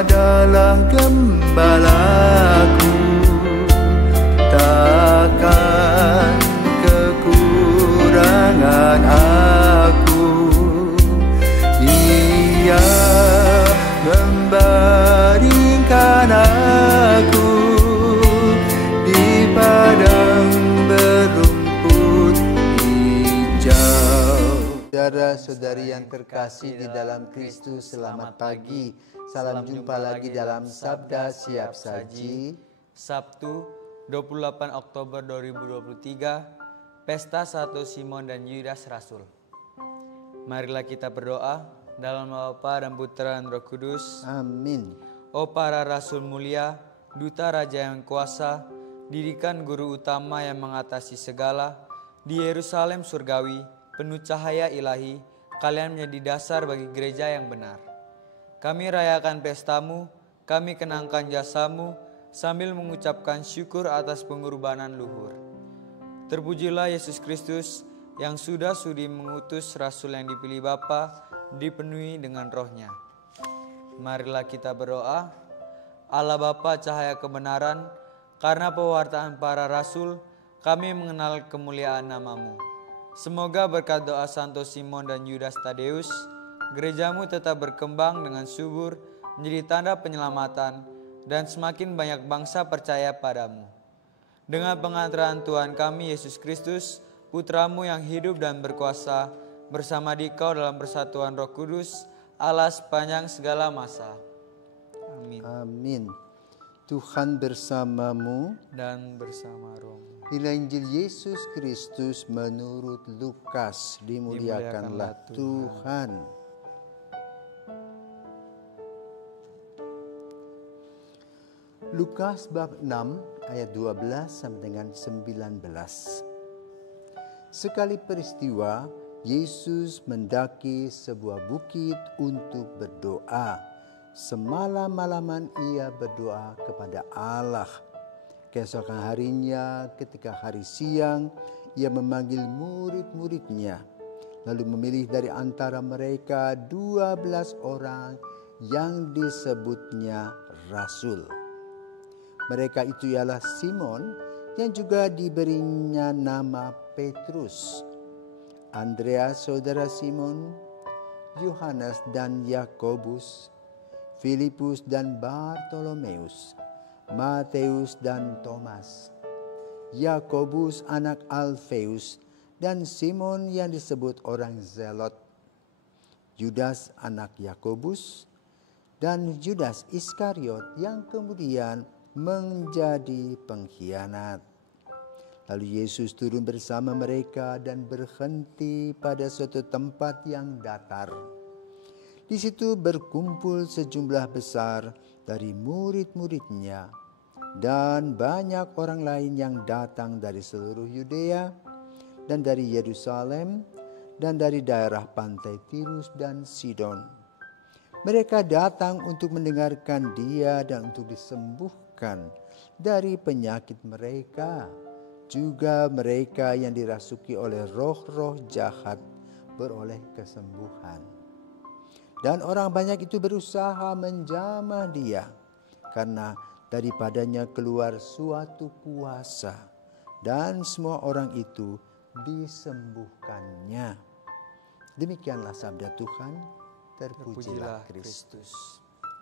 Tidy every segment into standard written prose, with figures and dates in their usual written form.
adalah gembalaku, takkan kekurangan aku. Ia membaringkan aku di padang berumput hijau. Saudara-saudari yang terkasih di dalam Kristus, selamat pagi. Salam jumpa lagi dalam Sabda Siap Saji. Sabtu 28 Oktober 2023, Pesta Santo Simon dan Yudas Rasul. Marilah kita berdoa dalam nama Bapa dan Putra dan Roh Kudus. Amin. O para rasul mulia, duta raja yang kuasa, didikan guru utama yang mengatasi segala, di Yerusalem surgawi, penuh cahaya ilahi, kalian menjadi dasar bagi gereja yang benar. Kami rayakan pestamu, kami kenangkan jasamu, sambil mengucapkan syukur atas pengorbanan luhur. Terpujilah Yesus Kristus, yang sudah sudi mengutus Rasul yang dipilih Bapa, dipenuhi dengan rohnya. Marilah kita berdoa. Allah Bapa cahaya kebenaran, karena pewartaan para rasul, kami mengenal kemuliaan nama-Mu. Semoga berkat doa Santo Simon dan Yudas Tadeus, gerejamu tetap berkembang dengan subur, menjadi tanda penyelamatan, dan semakin banyak bangsa percaya padamu. Dengan pengantaran Tuhan kami Yesus Kristus, Putramu yang hidup dan berkuasa, bersama Dikau dalam persatuan Roh Kudus, Allah sepanjang segala masa. Amin. Amin. Tuhan bersamamu Dan bersama rohmu. Inilah Injil Yesus Kristus menurut Lukas. Dimuliakanlah Tuhan. Lukas bab 6 ayat 12 sampai dengan 19. Sekali peristiwa, Yesus mendaki sebuah bukit untuk berdoa. Semalam-malaman ia berdoa kepada Allah. Keesokan harinya ketika hari siang, ia memanggil murid-muridnya. Lalu memilih dari antara mereka 12 orang yang disebutnya rasul. Mereka itu ialah Simon yang juga diberinya nama Petrus, Andreas saudara Simon, Yohanes dan Yakobus, Filipus dan Bartolomeus, Matius dan Thomas, Yakobus anak Alfeus dan Simon yang disebut orang Zelot, Yudas anak Yakobus, dan Judas Iskariot yang kemudian menjadi pengkhianat. Lalu Yesus turun bersama mereka dan berhenti pada suatu tempat yang datar. Di situ berkumpul sejumlah besar dari murid-muridnya dan banyak orang lain yang datang dari seluruh Yudea dan dari Yerusalem dan dari daerah pantai Tirus dan Sidon. Mereka datang untuk mendengarkan Dia dan untuk disembuhkan dari penyakit mereka. Juga mereka yang dirasuki oleh roh-roh jahat beroleh kesembuhan. Dan orang banyak itu berusaha menjamah Dia, karena daripadanya keluar suatu kuasa, dan semua orang itu disembuhkannya. Demikianlah sabda Tuhan. Terpujilah Kristus.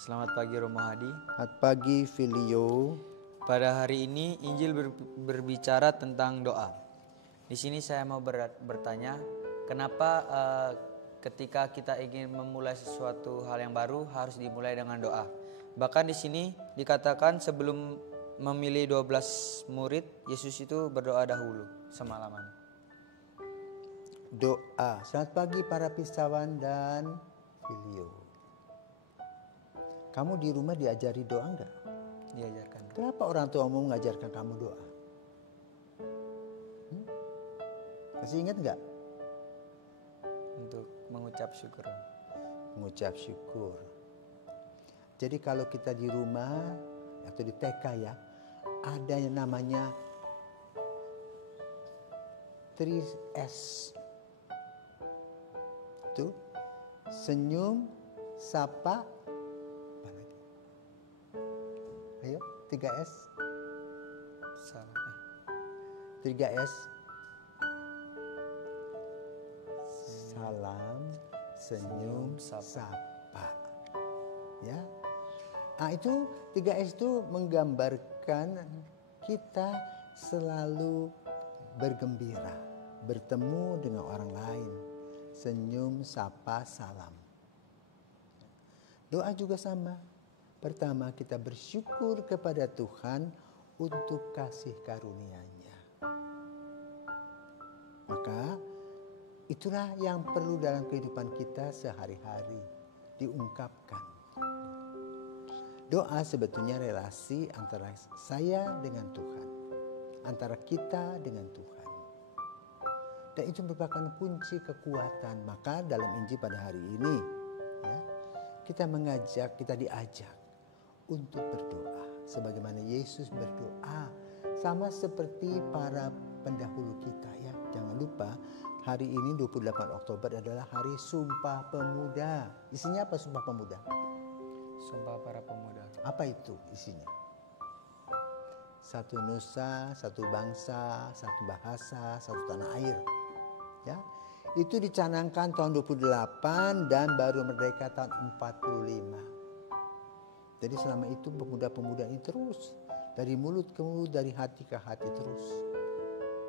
Selamat pagi Romo Hadi. Selamat pagi Filio. Pada hari ini Injil berbicara tentang doa. Di sini saya mau bertanya, kenapa ketika kita ingin memulai sesuatu hal yang baru harus dimulai dengan doa? Bahkan di sini dikatakan sebelum memilih 12 murid, Yesus itu berdoa dahulu semalaman. Doa. Selamat pagi para pisawan dan Filio. Kamu di rumah diajari doa enggak? Diajarkan. Kenapa orang tua mau mengajarkan kamu doa? Masih ingat enggak? Untuk mengucap syukur. Mengucap syukur. Jadi kalau kita di rumah atau di TK ya, ada yang namanya 3S. Itu senyum, sapa, Ayo, 3S. Salam. 3S. Salam, senyum, sapa. Ya. Itu 3S itu menggambarkan kita selalu bergembira, bertemu dengan orang lain. Senyum, sapa, salam. Doa juga sama. Pertama, kita bersyukur kepada Tuhan untuk kasih karunia-Nya. Maka itulah yang perlu dalam kehidupan kita sehari-hari diungkapkan. Doa sebetulnya relasi antara saya dengan Tuhan, antara kita dengan Tuhan. Dan itu merupakan kunci kekuatan. Maka dalam Injil pada hari ini, ya, kita diajak untuk berdoa. Sebagaimana Yesus berdoa, sama seperti para pendahulu kita, ya. Jangan lupa, hari ini 28 Oktober adalah Hari Sumpah Pemuda. Isinya apa Sumpah Pemuda? Sumpah para pemuda. Apa itu isinya? Satu nusa, satu bangsa, satu bahasa, satu tanah air. Ya, itu dicanangkan tahun 28 dan baru merdeka tahun 45. Jadi selama itu pemuda-pemuda ini terus dari mulut ke mulut, dari hati ke hati terus.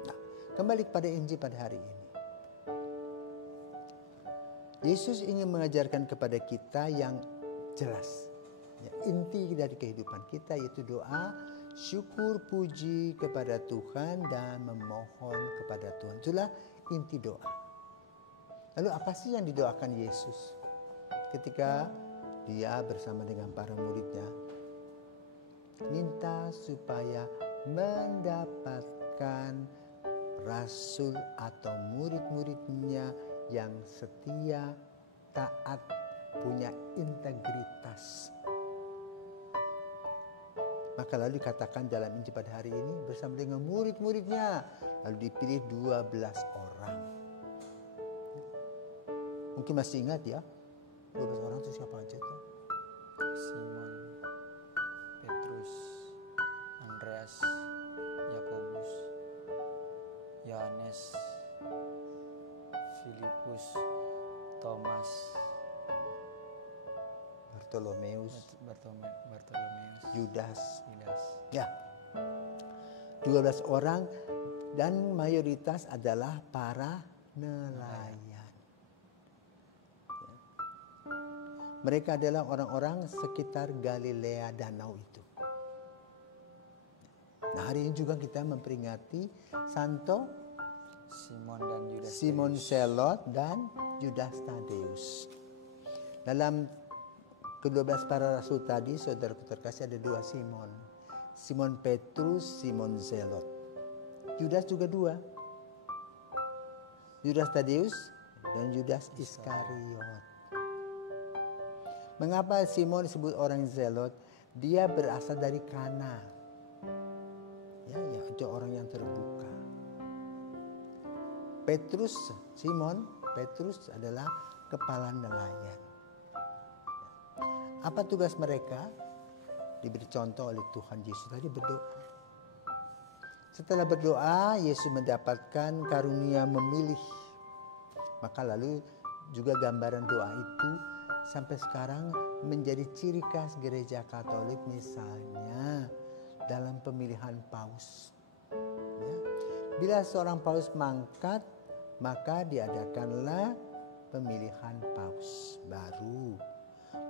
Nah, kembali kepada Injil pada hari ini. Yesus ingin mengajarkan kepada kita yang jelas, ya, inti dari kehidupan kita, yaitu doa, syukur, puji kepada Tuhan dan memohon kepada Tuhan. Itulah inti doa. Lalu apa sih yang didoakan Yesus ketika dia bersama dengan para muridnya? Minta supaya mendapatkan rasul atau murid-muridnya yang setia, taat, punya integritas. Maka lalu dikatakan dalam Injil pada hari ini bersama dengan murid-muridnya. Lalu dipilih 12 orang. Mungkin masih ingat ya, 12 orang itu siapa aja tuh? Simon, Petrus, Andreas, Yakobus, Yohanes, Filipus, Thomas, Bartolomeus, Yudas. Ya, 12 orang dan mayoritas adalah para nelayan. Ya. Mereka adalah orang-orang sekitar Galilea danau itu. Nah, hari ini juga kita memperingati Santo Simon Selot dan Judas Tadeus. Dalam ke-12 para rasul tadi, saudaraku terkasih, ada 2 Simon. Simon Petrus, Simon Zelot. Judas juga 2. Judas Tadeus dan Judas Iskariot. Mengapa Simon disebut orang Zelot? Dia berasal dari Kana. Ya, itu orang yang terbuka. Simon Petrus adalah kepala nelayan. Apa tugas mereka? Diberi contoh oleh Tuhan Yesus tadi, berdoa. Setelah berdoa, Yesus mendapatkan karunia memilih. Maka lalu juga gambaran doa itu sampai sekarang menjadi ciri khas gereja Katolik, misalnya dalam pemilihan paus. Ya. Bila seorang paus mangkat, maka diadakanlah pemilihan paus baru.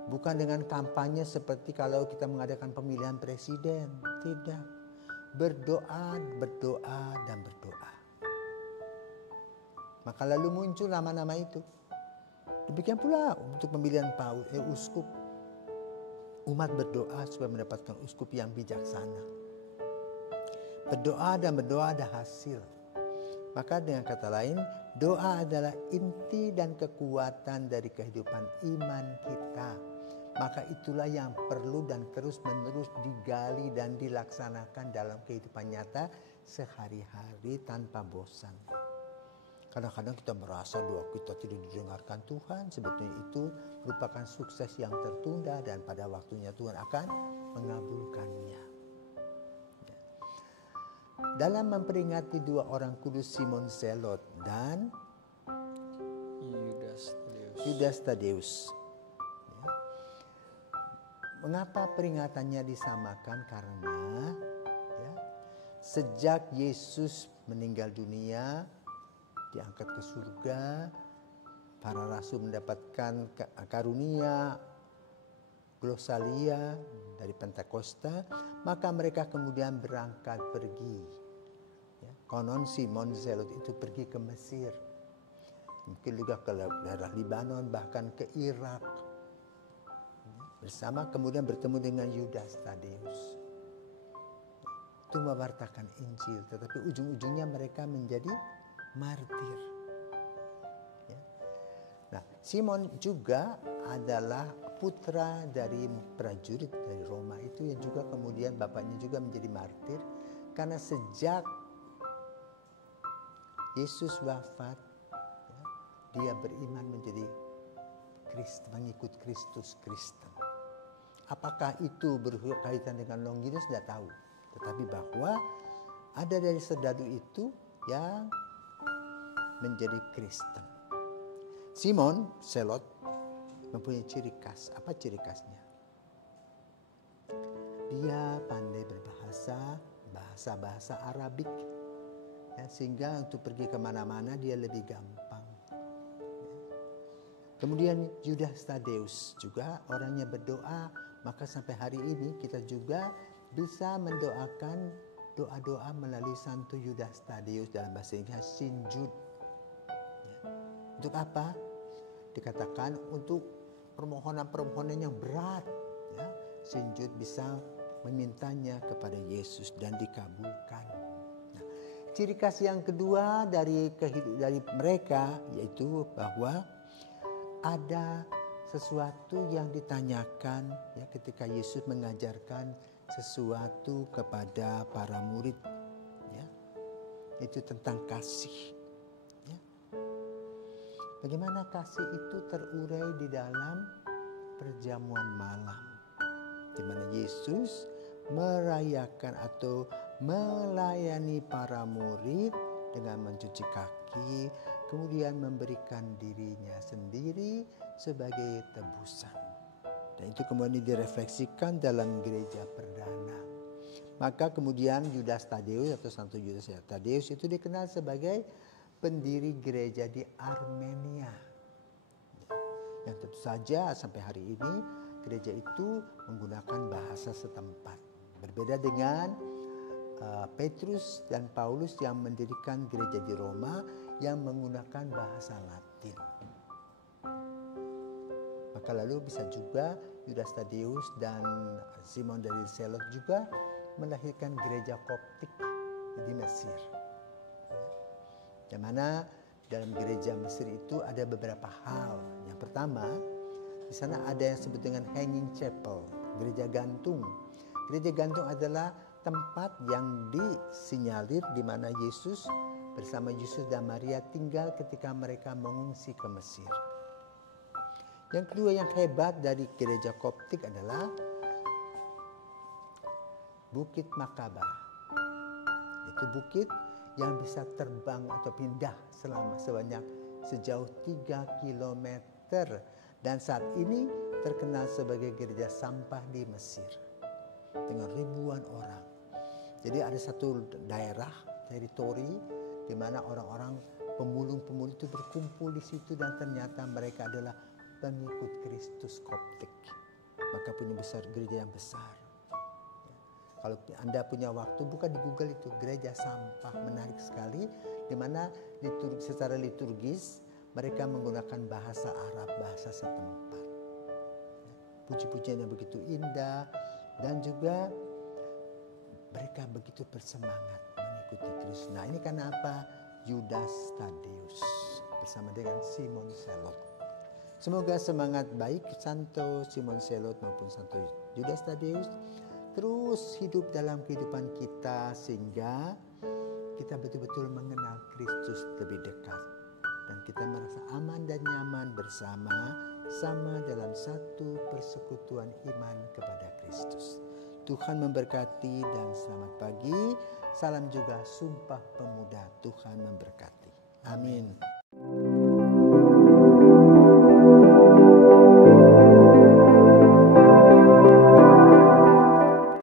Bukan dengan kampanye seperti kalau kita mengadakan pemilihan presiden. Tidak. Berdoa, dan berdoa. Maka lalu muncul nama-nama itu. Demikian pula untuk pemilihan uskup. Umat berdoa supaya mendapatkan uskup yang bijaksana. Berdoa dan berdoa ada hasil. Maka dengan kata lain, doa adalah inti dan kekuatan dari kehidupan iman kita. Maka itulah yang perlu dan terus-menerus digali dan dilaksanakan dalam kehidupan nyata sehari-hari tanpa bosan. Kadang-kadang kita merasa doa kita tidak didengarkan Tuhan. Sebetulnya itu merupakan sukses yang tertunda dan pada waktunya Tuhan akan mengabulkannya. Ya. Dalam memperingati dua orang kudus, Simon Zelot dan Yudas Tadeus. Ya. Mengapa peringatannya disamakan? Karena ya, sejak Yesus meninggal dunia, diangkat ke surga, para rasul mendapatkan karunia glosalia dari Pentakosta, maka mereka kemudian berangkat pergi. Ya, konon Simon Zelot itu pergi ke Mesir, mungkin juga ke daerah Libanon, bahkan ke Irak. Bersama kemudian bertemu dengan Yudas Tadeus. Itu mewartakan Injil, tetapi ujung-ujungnya mereka menjadi martir. Ya. Nah, Simon juga adalah putra dari prajurit dari Roma itu yang juga kemudian bapaknya juga menjadi martir karena sejak Yesus wafat, ya, dia beriman menjadi Kristen, mengikut Kristus Kristen. Apakah itu berkaitan dengan Longinus? Tidak tahu. Tetapi bahwa ada dari serdadu itu yang menjadi Kristen. Simon Zelot mempunyai ciri khas. Apa ciri khasnya? Dia pandai berbahasa, bahasa Arabik. Ya, sehingga untuk pergi kemana-mana dia lebih gampang. Ya. Kemudian Yudas Tadeus juga orangnya berdoa. Maka sampai hari ini kita juga bisa mendoakan doa-doa melalui Santo Yudas Tadeus, dalam bahasa Inggris Sinjud. Untuk apa? Dikatakan untuk permohonan-permohonan yang berat. Ya. Sinjud bisa memintanya kepada Yesus dan dikabulkan. Nah, ciri khas yang kedua dari mereka yaitu bahwa ada sesuatu yang ditanyakan ya ketika Yesus mengajarkan sesuatu kepada para murid. Ya. Itu tentang kasih. Bagaimana kasih itu terurai di dalam perjamuan malam, di mana Yesus merayakan atau melayani para murid dengan mencuci kaki, kemudian memberikan dirinya sendiri sebagai tebusan. Dan itu kemudian direfleksikan dalam gereja perdana. Maka kemudian Yudas Tadeus atau Santo Yudas Tadeus itu dikenal sebagai pendiri gereja di Armenia. Yang tentu saja sampai hari ini gereja itu menggunakan bahasa setempat. Berbeda dengan Petrus dan Paulus yang mendirikan gereja di Roma yang menggunakan bahasa Latin. Maka lalu bisa juga Yudas Tadeus dan Simon dari Zelot juga melahirkan gereja Koptik di Mesir. Yang mana dalam gereja Mesir itu ada beberapa hal. Yang pertama, di sana ada yang disebut dengan hanging chapel, gereja gantung. Gereja gantung adalah tempat yang disinyalir di mana Yesus bersama Yesus dan Maria tinggal ketika mereka mengungsi ke Mesir. Yang kedua yang hebat dari gereja Koptik adalah Bukit Makabah. Itu bukit yang bisa terbang atau pindah sejauh 3 kilometer. Dan saat ini terkenal sebagai gereja sampah di Mesir. Dengan ribuan orang. Jadi ada satu daerah, teritori, di mana orang-orang pemulung-pemulung itu berkumpul di situ. Dan ternyata mereka adalah pengikut Kristus Koptik. Maka punya gereja yang besar. Kalau Anda punya waktu, buka di Google itu gereja sampah, menarik sekali, di mana secara liturgis mereka menggunakan bahasa Arab, bahasa setempat. Puji-pujian yang begitu indah dan juga mereka begitu bersemangat mengikuti Kristus. Nah, ini karena apa? Yudas Tadeus bersama dengan Simon Zelot. Semoga semangat baik Santo Simon Zelot maupun Santo Yudas Tadeus terus hidup dalam kehidupan kita sehingga kita betul-betul mengenal Kristus lebih dekat. dan kita merasa aman dan nyaman bersama-sama dalam satu persekutuan iman kepada Kristus. Tuhan memberkati dan selamat pagi. Salam juga Sumpah Pemuda. Tuhan memberkati. Amin.